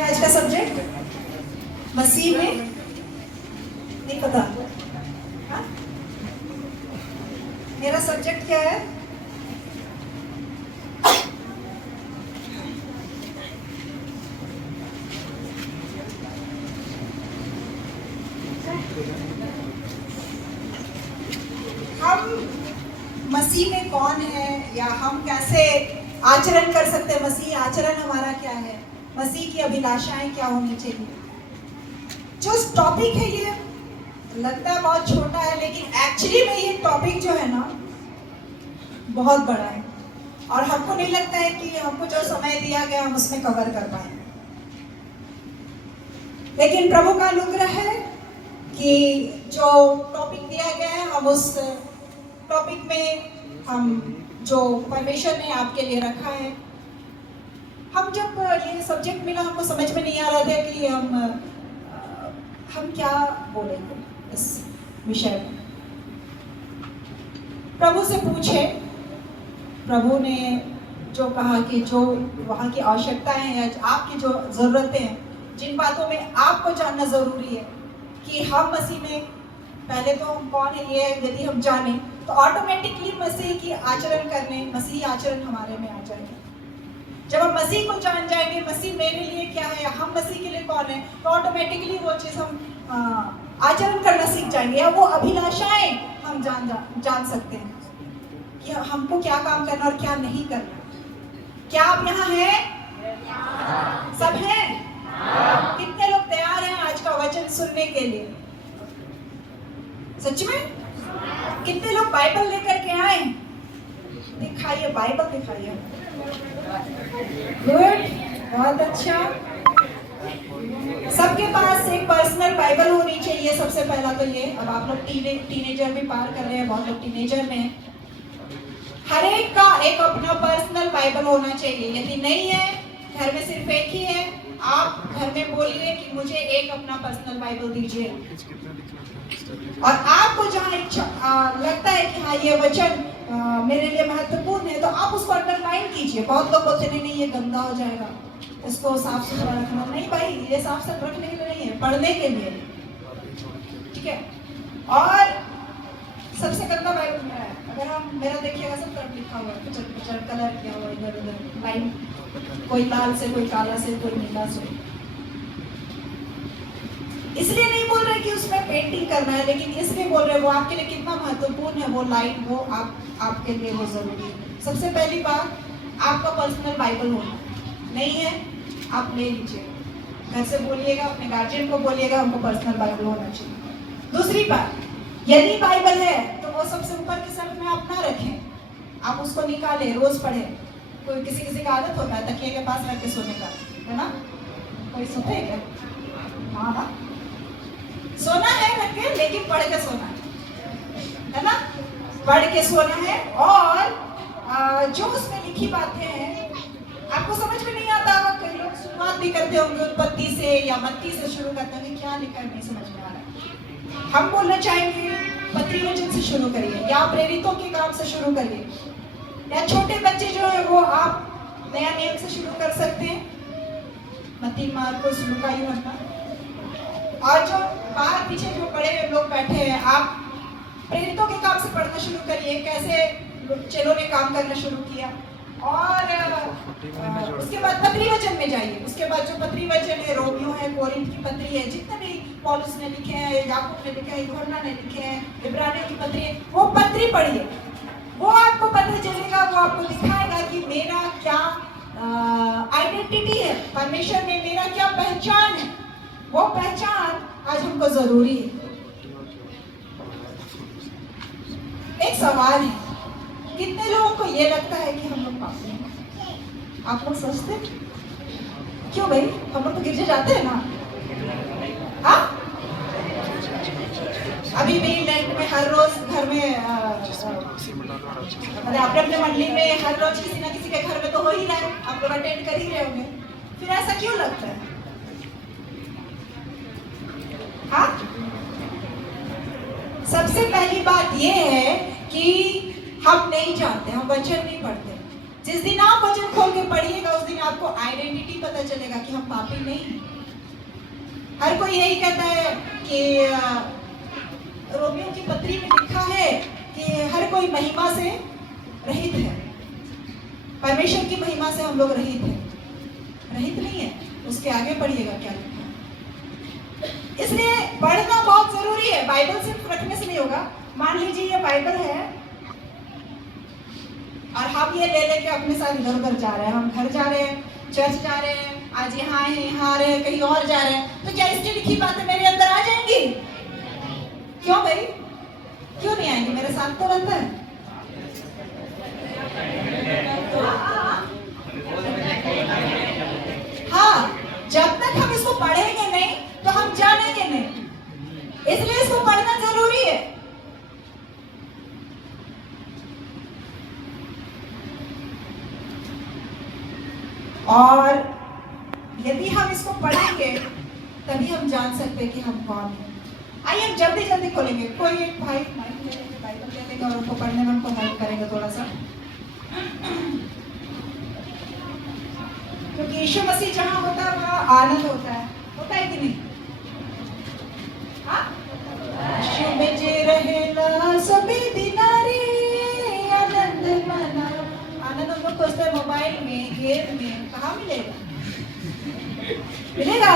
आज का सब्जेक्ट मसीह में नहीं पता। हाँ? मेरा सब्जेक्ट क्या है? हम मसीह में कौन है या हम कैसे आचरण कर सकते हैं? मसीह आचरण हमारा क्या है? मसीह की अभिलाषाएं क्या होनी चाहिए? जो टॉपिक है ये लगता है बहुत छोटा है, लेकिन एक्चुअली में ये टॉपिक जो है ना बहुत बड़ा है और हमको नहीं लगता है कि हमको जो समय दिया गया हम उसमें कवर कर पाए। लेकिन प्रभु का अनुग्रह है कि जो टॉपिक दिया गया है हम उस टॉपिक में हम जो परमेश्वर ने आपके लिए रखा है, हम जब ये सब्जेक्ट मिला हमको समझ में नहीं आ रहा था कि हम क्या बोलेंगे इस विषय में। प्रभु से पूछे, प्रभु ने जो कहा कि जो वहाँ की आवश्यकताएं हैं या आपकी जो ज़रूरतें हैं, जिन बातों में आपको जानना ज़रूरी है कि हम मसीह में पहले तो हम कौन है ये यदि हम जाने तो ऑटोमेटिकली मसीह की आचरण करने, मसीह आचरण हमारे में आ जाएंगे। जब हम मसीह को जान जाएंगे, मसीह मेरे लिए क्या है, हम मसीह के लिए कौन है, तो ऑटोमेटिकली वो चीज़ हम आचरण करना सीख जाएंगे या वो अभिलाषाएं हम जान सकते हैं कि हमको क्या काम करना और क्या नहीं करना। क्या आप यहाँ हैं? सब हैं? कितने लोग तैयार हैं आज का वचन सुनने के लिए? सच में? कितने लोग बाइबल लेकर के आए? दिखाइए, बाइबल दिखाइए। गुड, बहुत अच्छा। सबके पास एक पर्सनल बाइबल होनी चाहिए सबसे पहला तो ये। अब आप लोग टीनेजर भी पार कर रहे हैं, बहुत लोग टीनेजर में हैं। हर एक का एक अपना पर्सनल बाइबल होना चाहिए। यदि नहीं है, घर में सिर्फ एक ही है, आप घर में बोलिए कि मुझे एक अपना पर्सनल बाइबल दीजिए। और आपको जहाँ इच्छा लगता है कि हाँ ये वचन मेरे लिए महत्वपूर्ण है, तो आप उसको अंडरलाइन कीजिए। बहुत लोग बोलते नहीं ये गंदा हो जाएगा, इसको साफ सुथरा रखना। नहीं भाई, ये साफ सुथरा रखने के लिए नहीं है, पढ़ने के लिए, ठीक है। और सबसे गंदा बाइबल मेरा है। अगर हम मेरा देखिएगा सब तरफ लिखा हुआ है, पिचर कलर किया हुआ इधर उधर, लाइन कोई लाल से, कोई काला से, कोई नीला से। इसलिए नहीं बोल रहे कि उसमें पेंटिंग करना है, लेकिन इसलिए बोल रहे वो आपके लिए कितना महत्वपूर्ण है, वो लाइन, वो आपके लिए वो जरूरी है। सबसे पहली बात, आपका पर्सनल बाइबल होना। नहीं है, आप ले लीजिए, घर से बोलिएगा, अपने गार्जियन को बोलिएगा हमको पर्सनल बाइबल होना चाहिए। दूसरी बात, यदि बाइबल है तो वो सबसे ऊपर के शेल्फ में आप ना रखें, आप उसको निकालें, रोज पढ़ें। कोई किसी का आदत होता है तकिए के पास रख के सोने का, है ना? कोई सोते है क्या? हाँ ना, सोना है रख के, लेकिन पढ़ के सोना है ना? पढ़ के सोना है। और जो उसमें लिखी बातें हैं आपको समझ में नहीं आता होगा, कई लोग शुरुआत भी करते होंगे उत्पत्ति से या मत्ती से शुरू करते होंगे, क्या लिखा है नहीं समझ में आ रहा। हम बोलना चाहेंगे पत्री वचन से शुरू करिए, या प्रेरितों के काम से शुरू करिए, या छोटे बच्चे जो है वो आप नया नियम से शुरू कर सकते हैं, मत्ती, मार्कुस, लूका, यूहन्ना। और जो बाहर पीछे जो बड़े लोग बैठे हैं, आप प्रेरितों के काम से पढ़ना शुरू करिए, कैसे चेलों ने काम करना शुरू किया। और उसके बाद पत्री वचन में जाइए। उसके बाद जो पत्री वचन है, रोमियो है, कोरिन्थ की पत्री है, जितने भी पौलुस ने लिखे हैं, याकूब ने लिखे हैं, यूहन्ना ने लिखे हैं, इब्रानियों की पत्री है, वो पत्री पढ़िए। वो आपको पता चलेगा, वो आपको दिखाएगा कि मेरा क्या आइडेंटिटी है, परमेश्वर में मेरा क्या पहचान है। वो पहचान आज हमको जरूरी है। एक सवाल है, कितने लोगों को ये लगता है कि हम लोग पापी हैं? आप लोग सोचते क्यों भाई? हम लोग तो गिरजे जाते हैं ना। हाँ, अभी भी नेट में हर रोज घर में अपने अपने मंडली में हर रोज किसी ना किसी के घर में तो हो ही रहा है, आप लोग अटेंड कर ही रहे होंगे। फिर ऐसा क्यों लगता है? हाँ, सबसे पहली बात ये है कि हम नहीं जानते, हम वचन नहीं पढ़ते। जिस दिन आप वचन खोल के पढ़िएगा उस दिन आपको आइडेंटिटी पता चलेगा कि हम पापी नहीं। हर कोई यही कहता है कि रोमियो की पत्री में लिखा है कि हर कोई महिमा से रहित है, परमेश्वर की महिमा से हम लोग रहित हैं। रहित नहीं है, उसके आगे पढ़िएगा क्या लिखा है। इसलिए पढ़ना बहुत जरूरी है। बाइबल सिर्फ रखने से नहीं होगा। मान लीजिए ये बाइबल है और हम ये ले लेके अपने साथ इधर उधर जा रहे हैं, हम घर जा रहे हैं, चर्च जा रहे हैं, आज यहाँ है, यहाँ आ रहे हैं, कहीं और जा रहे हैं, तो क्या इसकी लिखी बातें मेरे अंदर आ जाएंगी? क्यों भाई, क्यों नहीं आएंगी? मेरे साथ तो रहता है। हाँ, जब तक हम इसको पढ़ेंगे नहीं तो हम जानेंगे नहीं, इसलिए इसको पढ़ना जरूरी है। और यदि हम इसको पढ़ेंगे तभी हम जान सकते हैं कि हम कौन हैं। आइए हम जल्दी जल्दी खोलेंगे। कोई एक भाई बाइबल ले लेगा और उनको पढ़ने में उनको हेल्प करेंगे थोड़ा सा, क्योंकि यीशु मसीह जहाँ होता है वहाँ आनंद होता है कि नहीं? हाँ, यीशु में जे रहेला सभी दिनारी आनंद मना। आनंद हम लोग खोजते हैं मोबाइल में, गेम में, कहाँ मिलेगा? मिलेगा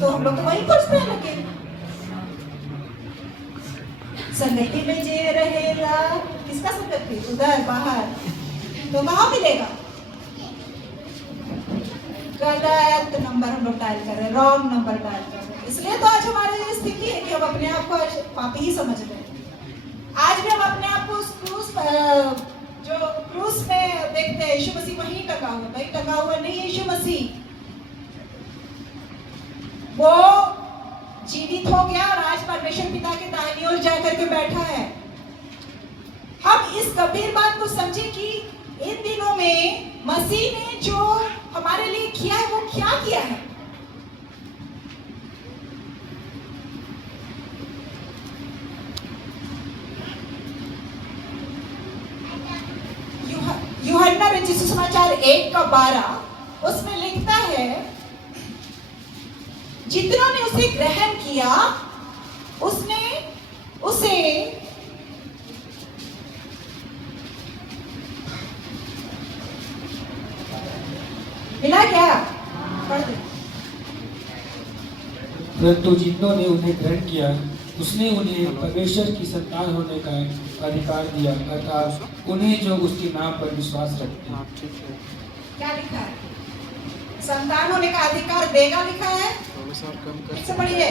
तो हम लोग तो वही खोजते हैं। लेकिन संगति में जे रहेला, किसका संगति? उधर बाहर, तो कहाँ मिलेगा? गलत नंबर हम लोग डायल कर रहे हैं, रॉन्ग नंबर डायल कर रहे हैं। इसलिए तो आज हमारी ये स्थिति है कि हम अपने आप को पापी ही समझ रहे हैं। आज भी हम अपने आप को उस क्रूस में देखते हैं, यीशु मसीह वहीं टंगा हुआ। भाई टंगा हुआ नहीं है यीशु मसीह, वो जीवित हो गया और आज परमेश्वर पिता के दाहिनी ओर जाकर के बैठा है। हम इस गंभीर बात को समझें कि इन दिनों में मसीह ने जो हमारे लिए किया है वो क्या किया है। यूहन्ना रचित सुसमाचार 1:12 उसमें लिखता है, जितनों ने उसे ग्रहण किया उसने उसे मिला क्या? पढ़ दे। परंतु जितनों ने उन्हें ग्रहण किया उसने उन्हें परमेश्वर की संतान होने का अधिकार दिया, अर्थात उन्हें जो उसके नाम पर विश्वास रखते हैं। क्या लिखा है? संतान होने का अधिकार देगा लिखा है। ठीक से पढ़िए।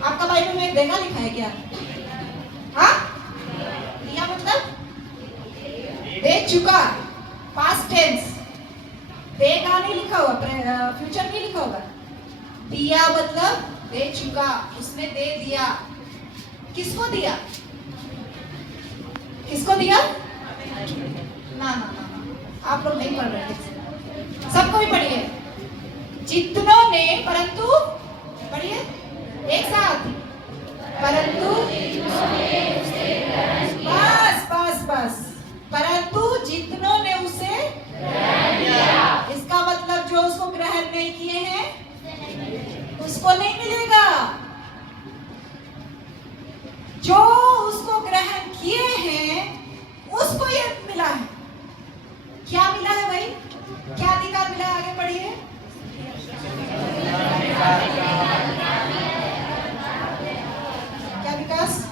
आपका बाइबल में देगा लिखा है क्या? हाँ, दिया मतलब दे चुका, पास्ट टेंस। देगा नहीं लिखा हुआ, फ्यूचर नहीं लिखा होगा। दिया मतलब दे चुका, उसने दे दिया। किसको दिया? किसको दिया? ना ना ना, आप लोग नहीं पढ़ रहे। सबको भी पढ़िए। जितनों ने, परंतु पढ़िए एक साथ, परंतु बस परंतु जितनों ने उसे इसका मतलब जो उसको ग्रहण नहीं किए हैं उसको नहीं मिलेगा। जो उसको ग्रहण किए हैं उसको ये मिला है। क्या मिला है भाई? क्या अधिकार मिला? आगे पढ़िए। क्या विकास?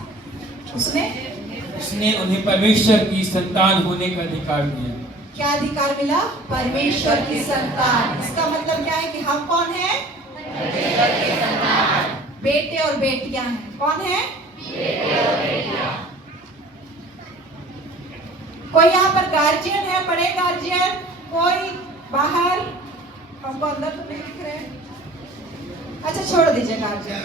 उसने उन्हें परमेश्वर की संतान होने का अधिकार दिया। क्या अधिकार मिला? परमेश्वर की संतान। इसका मतलब क्या है कि हम कौन है? परमेश्वर की संतान। बेटे और बेटियां हैं। कौन है? बेटे और बेटियां। कोई यहाँ पर गार्जियन है, बड़े गार्जियन? कोई बाहर? हमको अंदर तो नहीं दिख रहे। अच्छा छोड़ दीजिए गार्जियन।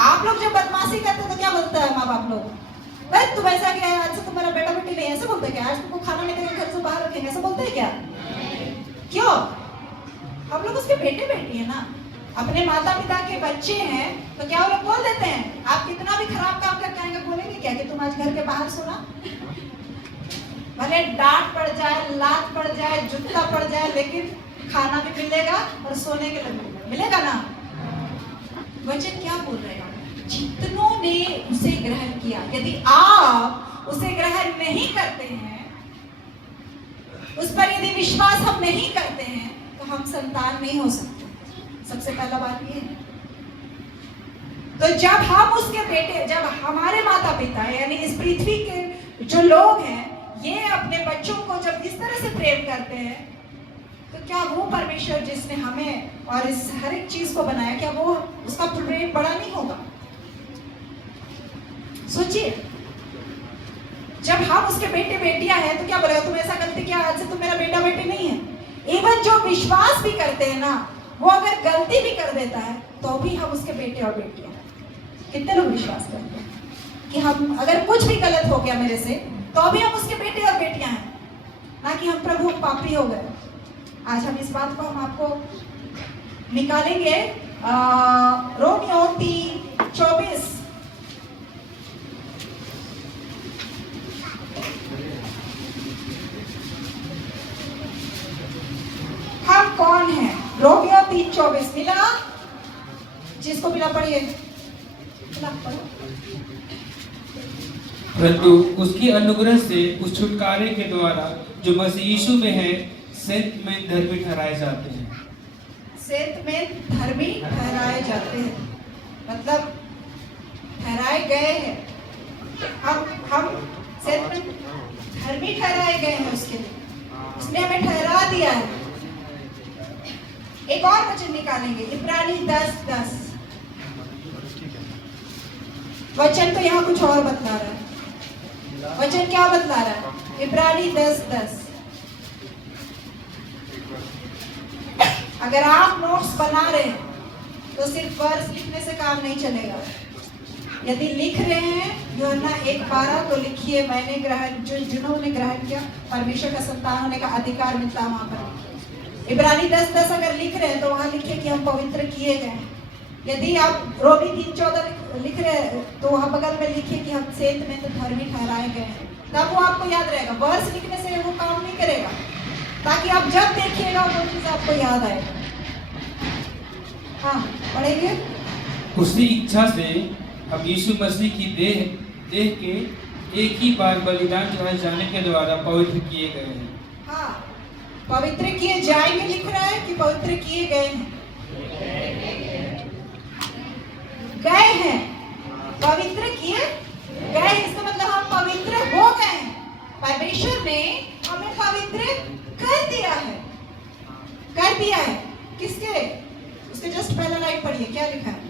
आप लोग जब बदमाशी करते तो क्या बोलता है माँ बाप लोग? भाई तुम ऐसा क्या है, आज से तुम्हारा बेटा बेटी नहीं, ऐसे बोलते क्या? आज तुमको खाना नहीं देंगे, घर से बाहर रखेंगे, ऐसा बोलते हैं क्या? क्यों? हम लोग उसके बेटे बेटी है ना, अपने माता पिता के बच्चे हैं, तो क्या वो लोग बोल देते हैं? आप कितना भी खराब काम करके आएंगे बोलेंगे क्या कि तुम आज घर के बाहर सोना? भले डांट पड़ जाए, लात पड़ जाए, जूता पड़ जाए, लेकिन खाना भी मिलेगा और सोने के लिए मिलेगा ना। वचन क्या बोल रहे हैं? जितनों ने उसे ग्रहण किया। यदि आप उसे ग्रहण नहीं करते हैं, उस पर यदि विश्वास हम नहीं करते हैं, तो हम संतान नहीं हो सकते। सबसे पहला बात ये है। तो जब हम उसके बेटे, जब हमारे माता पिता यानी इस पृथ्वी के जो लोग हैं, ये अपने बच्चों को जब इस तरह से प्रेम करते हैं, तो क्या वो परमेश्वर जिसने हमें और इस हर एक चीज को बनाया, क्या वो उसका प्रेम बड़ा नहीं होगा? सोचिए, जब हम उसके बेटे बेटियां हैं, तो क्या बोलेगा? तुम ऐसा गलती किया, आज से तुम मेरा बेटा बेटी नहीं है। इवन जो विश्वास भी करते हैं ना, वो अगर गलती भी कर देता है, तो भी हम उसके बेटे और बेटियां। कितने लोग विश्वास करते हैं कि हम अगर कुछ भी गलत हो गया मेरे से, तो भी हम उसके बेटे और बेटियां हैं, ना कि हम प्रभु पापी हो गए। आज हम इस बात को हम आपको निकालेंगे। रोमियो 3:24। हम कौन है? रोमियो 3:24 मिला? जिसको मिला पढ़िए। परंतु उसकी अनुग्रह से उस छुटकारे के द्वारा जो मसीह यीशु में है, सेंत में धर्मी ठहराए जाते हैं। सेंत में धर्मी ठहराए जाते हैं, मतलब ठहराए गए हैं। हम सेंत में धर्मी ठहराए गए हैं उसके लिए। उसने हमें ठहरा दिया है। एक और वचन निकालेंगे, इब्रानी 10:10। वचन तो यहाँ कुछ और बतला रहा है। वचन क्या बतला रहा है? इब्रानी 10:10। अगर आप नोट्स बना रहे हैं, तो सिर्फ वर्स लिखने से काम नहीं चलेगा। यदि लिख रहे हैं यूहन्ना 1:12, तो लिखिए, मैंने ग्रहण, जिन्होंने ग्रहण किया परमेश्वर का संतान होने का अधिकार मिलता है। वहां पर इब्रानी 10:10 अगर लिख रहे हैं, तो वहां लिखिए कि हम पवित्र किए गए हैं। यदि आप रोमी 3:14 लिख रहे हैं, तो वहां बगल में लिखिए कि हम सेंत में तो धर्मी ठहराए गए हैं। तब वो आपको याद रहेगा। वर्स लिखने से वो काम नहीं करेगा, ताकि आप जब देखिएगा वो चीज आपको याद आएगा। हाँ, पढ़ेंगे। उसी इच्छा से हम यीशु मसीह की देह के एक ही बार बलिदान चढ़ाए जाने के द्वारा पवित्र किए गए हैं। हाँ, पवित्र किए जाएंगे लिख रहा है कि पवित्र किए गए हैं? गए हैं, पवित्र किए गए। इसका मतलब हम पवित्र हो गए हैं। परमेश्वर ने हमें पवित्र कर दिया है। कर दिया है किसके? उसके जस्ट पहला लाइन पढ़िए, क्या लिखा है?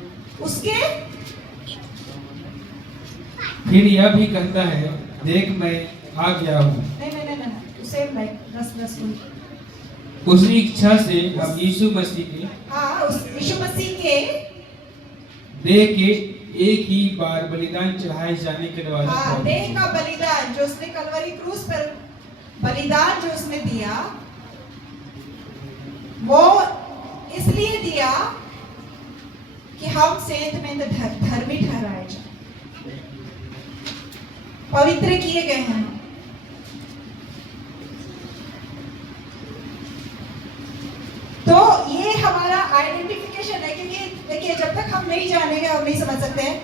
उसके। फिर यह भी कहता है, देख मैं आ गया हूँ। नहीं, सेम लाइन 10:10। उसी इच्छा से हम यीशु मसीह के, हाँ, उस यीशु मसीह के देह के एक ही बार बलिदान चढ़ाए जाने के द्वारा, हाँ, देह का बलिदान जो उसने कलवरी क्रूस पर बलिदान जो उसने दिया, वो इसलिए दिया कि हम सेंत में धर्मी ठहराए जाए, पवित्र किए गए हैं। तो ये हमारा आइडेंटिफिकेशन है, क्योंकि देखिए जब तक हम नहीं जानेंगे हम नहीं समझ सकते हैं।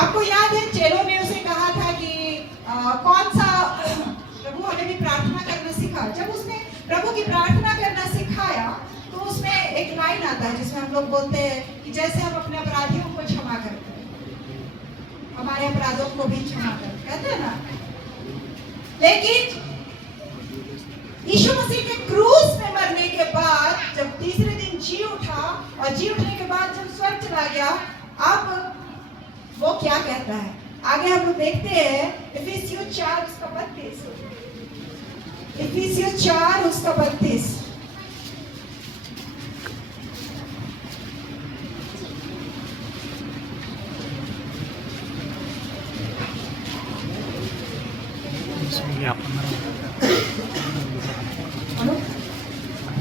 आपको याद है चेलों ने उसे कहा था कि कौन सा प्रभु हमें भी प्रार्थना करना सिखा। जब उसने प्रभु की प्रार्थना करना सिखाया, तो उसमें एक लाइन आता है जिसमें हम लोग बोलते हैं कि जैसे हम अपने अपराधियों को क्षमा करते हैं, हमारे अपराधों को भी क्षमा करते, कहते हैं ना। लेकिन यीशु मसीह के क्रूस में मरने के बाद जब तीसरे दिन जी उठा, और जी उठने के बाद जब स्वर्ग चला गया, अब वो क्या कहता है आगे हम लोग देखते हैं। इफिसियों 4 उसका 32। इफिसियों 4 उसका 32।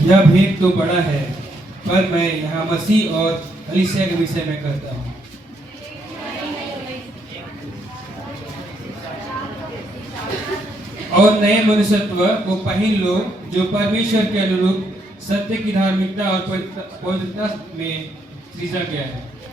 यह भेद तो बड़ा है, पर मैं यहाँ मसीह और कलीसिया के विषय में कहता हूँ। और नए मनुष्यत्व को पहन लो जो परमेश्वर के अनुरूप सत्य की धार्मिकता और पवित्रता में सृजा गया है।